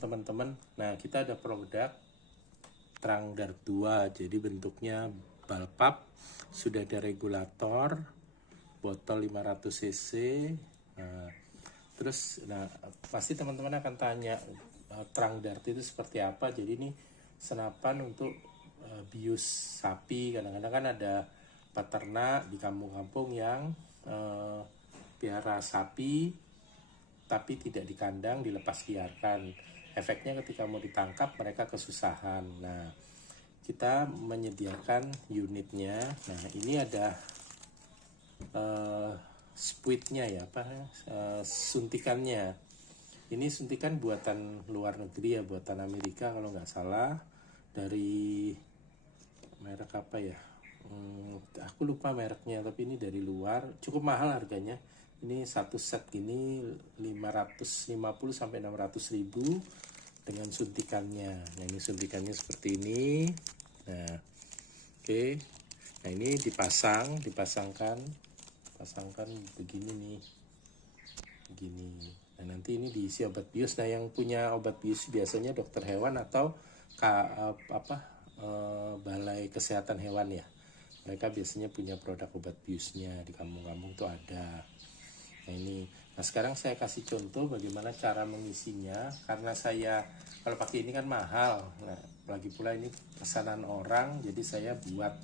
teman-teman. Nah, kita ada produk Trang Dart 2. Jadi bentuknya balpap, sudah ada regulator, botol 500 cc. Nah, terus pasti teman-teman akan tanya Trang Dart itu seperti apa. Jadi ini senapan untuk bius sapi. Kadang-kadang kan ada peternak di kampung-kampung yang piara sapi tapi tidak di kandang, dilepas liarkan. Efeknya ketika mau ditangkap mereka kesusahan. Nah, kita menyediakan unitnya. Nah, ini ada spuitnya ya, suntikannya. Ini suntikan buatan luar negeri ya, buatan Amerika kalau nggak salah, dari merek apa ya, aku lupa mereknya, tapi ini dari luar, cukup mahal harganya. Ini satu set gini 550 sampai 600 ribu dengan suntikannya. Nah, ini suntikannya seperti ini. Nah, oke. Nah, ini dipasangkan begini nih, begini. Nah, nanti ini diisi obat bius. Nah, yang punya obat bius biasanya dokter hewan atau balai kesehatan hewan ya. Mereka biasanya punya produk obat biusnya, di kampung-kampung tuh ada. Nah, ini. Nah, sekarang saya kasih contoh bagaimana cara mengisinya. Karena saya kalau pakai ini kan mahal. Nah, lagi pula ini pesanan orang, jadi saya buat.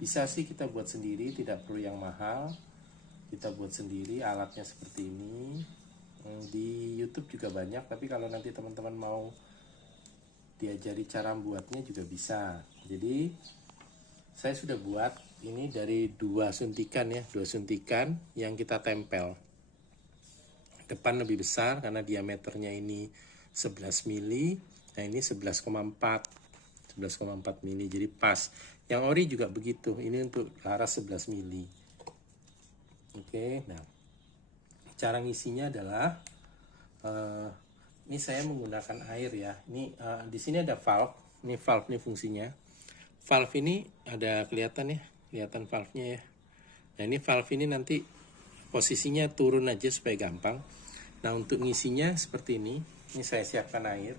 Bisa sih kita buat sendiri, tidak perlu yang mahal. Kita buat sendiri, alatnya seperti ini. Di YouTube juga banyak, tapi kalau nanti teman-teman mau diajari cara buatnya juga bisa. Jadi saya sudah buat ini dari dua suntikan ya, dua suntikan yang kita tempel. Depan lebih besar karena diameternya ini 11 mili, nah ini 11,4 mili, jadi pas. Yang ori juga begitu, ini untuk laras 11 mili. Oke, nah cara ngisinya adalah ini saya menggunakan air ya. Ini di sini ada valve. Ini valve nih fungsinya. Valve ini ada kelihatan ya, kelihatan valve-nya ya. Nah, ini valve ini nanti posisinya turun aja supaya gampang. Nah, untuk ngisinya seperti ini. Ini saya siapkan air.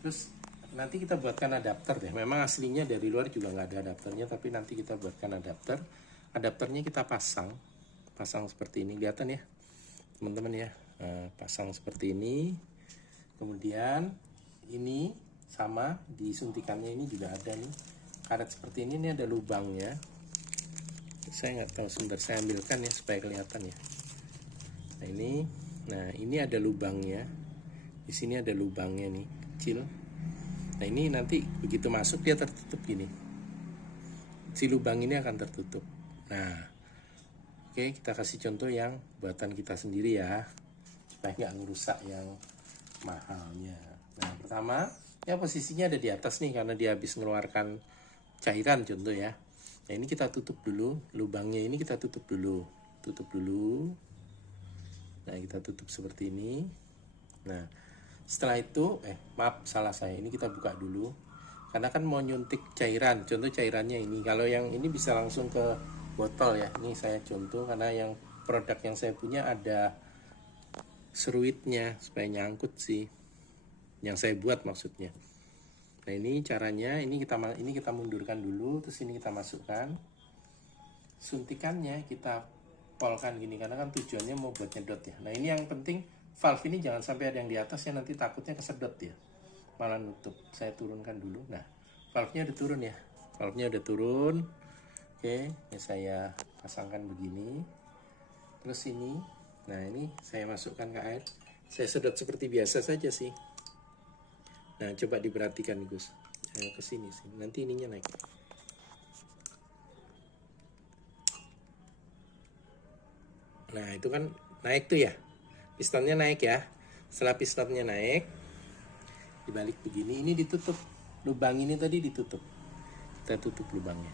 Terus nanti kita buatkan adapter deh. Memang aslinya dari luar juga nggak ada adapternya, tapi nanti kita buatkan adapter. Adapternya kita pasang seperti ini, kelihatan ya teman-teman ya. Nah, pasang seperti ini. Kemudian ini sama, disuntikannya ini juga ada nih karet seperti ini ada lubangnya. Saya nggak tahu, sebentar saya ambilkan ya supaya kelihatan ya. Nah ini ada lubangnya. Di sini ada lubangnya nih, kecil. Nah, ini nanti begitu masuk dia tertutup gini. Si lubang ini akan tertutup. Nah, oke, kita kasih contoh yang buatan kita sendiri ya, supaya nggak ngerusak yang mahalnya. Nah, pertama ya posisinya ada di atas nih karena dia habis mengeluarkan cairan contoh ya. Nah, ini kita tutup dulu, lubangnya ini kita tutup dulu. Nah, kita tutup seperti ini. Nah, setelah itu maaf, salah saya, ini kita buka dulu karena kan mau nyuntik cairan. Contoh cairannya ini, kalau yang ini bisa langsung ke botol ya. Ini saya contoh karena yang produk yang saya punya ada seruitnya supaya nyangkut sih, yang saya buat maksudnya. Nah, ini caranya. Ini kita mundurkan dulu, terus ini kita masukkan. Suntikannya kita polkan gini karena kan tujuannya mau buat nyedot ya. Nah, ini yang penting, valve ini jangan sampai ada yang di atas ya, nanti takutnya kesedot ya, malah nutup. Saya turunkan dulu. Nah, valve-nya udah turun ya. Valve-nya udah turun. Oke, ya saya pasangkan begini. Terus ini, nah ini saya masukkan ke air. Saya sedot seperti biasa saja sih. Nah, coba diperhatikan Gus. Ke sini sih. Nanti ininya naik. Nah, itu kan naik tuh ya. Pistonnya naik ya. Setelah pistonnya naik, dibalik begini, ini ditutup. Lubang ini tadi ditutup. Kita tutup lubangnya.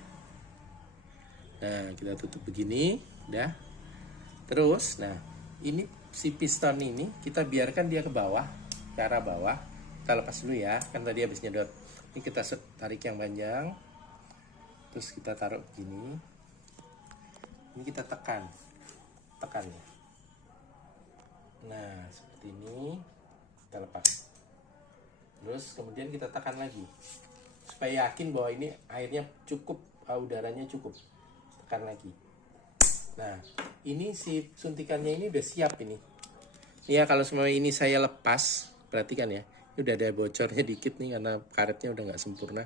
Nah, kita tutup begini, udah. Terus, nah, ini si piston ini kita biarkan dia ke bawah, ke arah bawah. Kita lepas dulu ya, kan tadi habis nyedot. Ini kita tarik yang panjang. Terus kita taruh begini. Ini kita tekan ya. Nah, seperti ini. Kita lepas. Terus kemudian kita tekan lagi supaya yakin bahwa ini airnya cukup, udaranya cukup. Tekan lagi. Nah, ini si suntikannya ini udah siap ini. Ya, kalau semua ini saya lepas, perhatikan ya. Ini udah ada bocornya dikit nih karena karetnya udah nggak sempurna.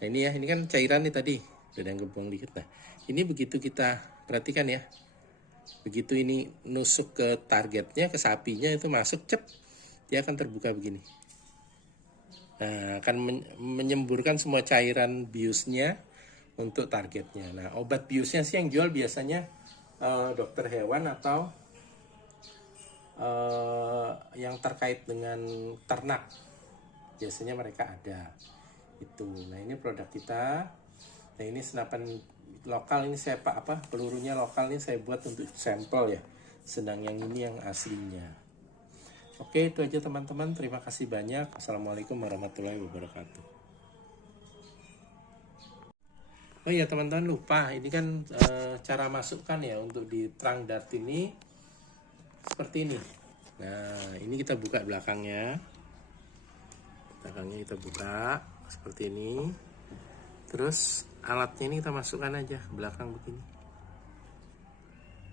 Nah ini ya, ini kan cairan nih tadi. Udah ada yang kebuang dikit. Nah, ini begitu kita perhatikan ya. Begitu ini nusuk ke targetnya, ke sapinya itu masuk, cep. Dia akan terbuka begini. Nah, akan menyemburkan semua cairan biusnya untuk targetnya. Nah, obat biusnya sih yang jual biasanya dokter hewan atau yang terkait dengan ternak. Biasanya mereka ada itu. Nah, ini produk kita. Nah, ini senapan lokal, ini saya pelurunya lokal, ini saya buat untuk sampel ya. Sedang yang ini yang aslinya. Oke, itu aja teman-teman. Terima kasih banyak. Assalamualaikum warahmatullahi wabarakatuh. Oh iya teman-teman, lupa. Ini kan cara masukkan ya untuk di trunk dart ini seperti ini. Nah, ini kita buka belakangnya. Belakangnya kita buka seperti ini. Terus alatnya ini kita masukkan aja ke belakang begini.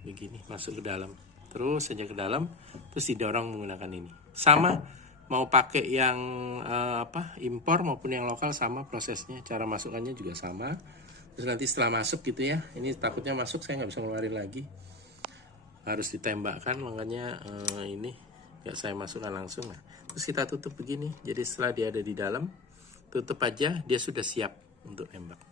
Begini, masuk ke dalam. Terus saja ke dalam, terus didorong menggunakan ini. Sama mau pakai yang impor maupun yang lokal sama prosesnya, cara masukkannya juga sama. Terus nanti setelah masuk gitu ya, ini takutnya masuk saya nggak bisa ngeluarin lagi, harus ditembakkan, makanya ini nggak saya masukkan langsung. Nah, terus kita tutup begini, jadi setelah dia ada di dalam, tutup aja, dia sudah siap untuk nembak.